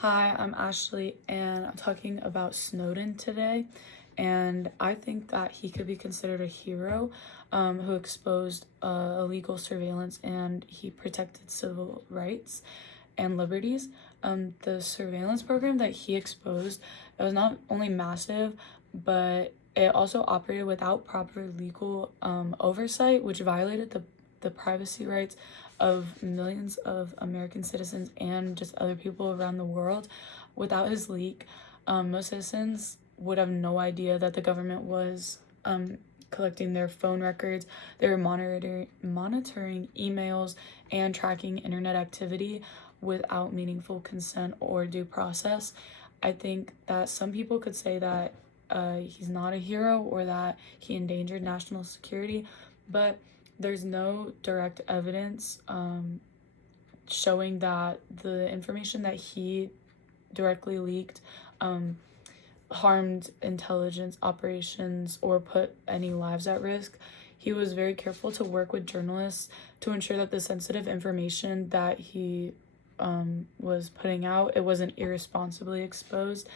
Hi, I'm Ashley, and I'm talking about Snowden today. And I think that he could be considered a hero who exposed illegal surveillance and he protected civil rights and liberties. The surveillance program that he exposed, it was not only massive, but it also operated without proper legal oversight, which violated the privacy rights of millions of American citizens and just other people around the world. Without his leak, most citizens would have no idea that the government was collecting their phone records. They were monitoring emails and tracking internet activity without meaningful consent or due process. I think that some people could say that he's not a hero or that he endangered national security, but there's no direct evidence showing that the information that he directly leaked harmed intelligence operations or put any lives at risk. He was very careful to work with journalists to ensure that the sensitive information that he was putting out, it wasn't irresponsibly exposed.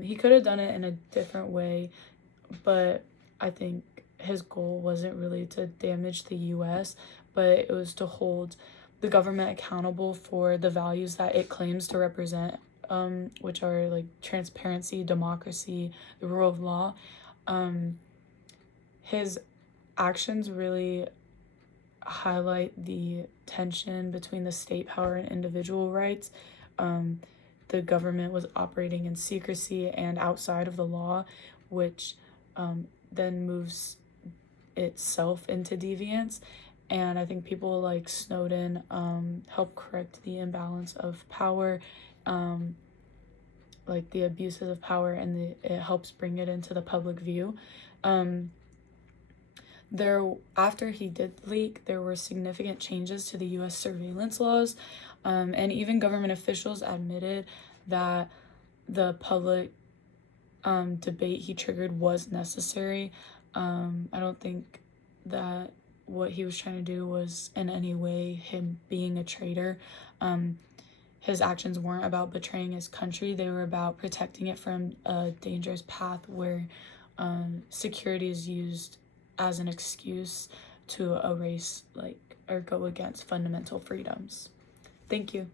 He could have done it in a different way, but I think his goal wasn't really to damage the US, but it was to hold the government accountable for the values that it claims to represent, which are like transparency, democracy, the rule of law. His actions really highlight the tension between the state power and individual rights. The government was operating in secrecy and outside of the law, which then moves itself into deviance. And I think people like Snowden help correct the imbalance of power, like the abuses of power, and it helps bring it into the public view. After he did leak, there were significant changes to the US surveillance laws, and even government officials admitted that the public debate he triggered was necessary. I don't think that what he was trying to do was in any way him being a traitor. His actions weren't about betraying his country, they were about protecting it from a dangerous path where security is used as an excuse to erase or go against fundamental freedoms. Thank you.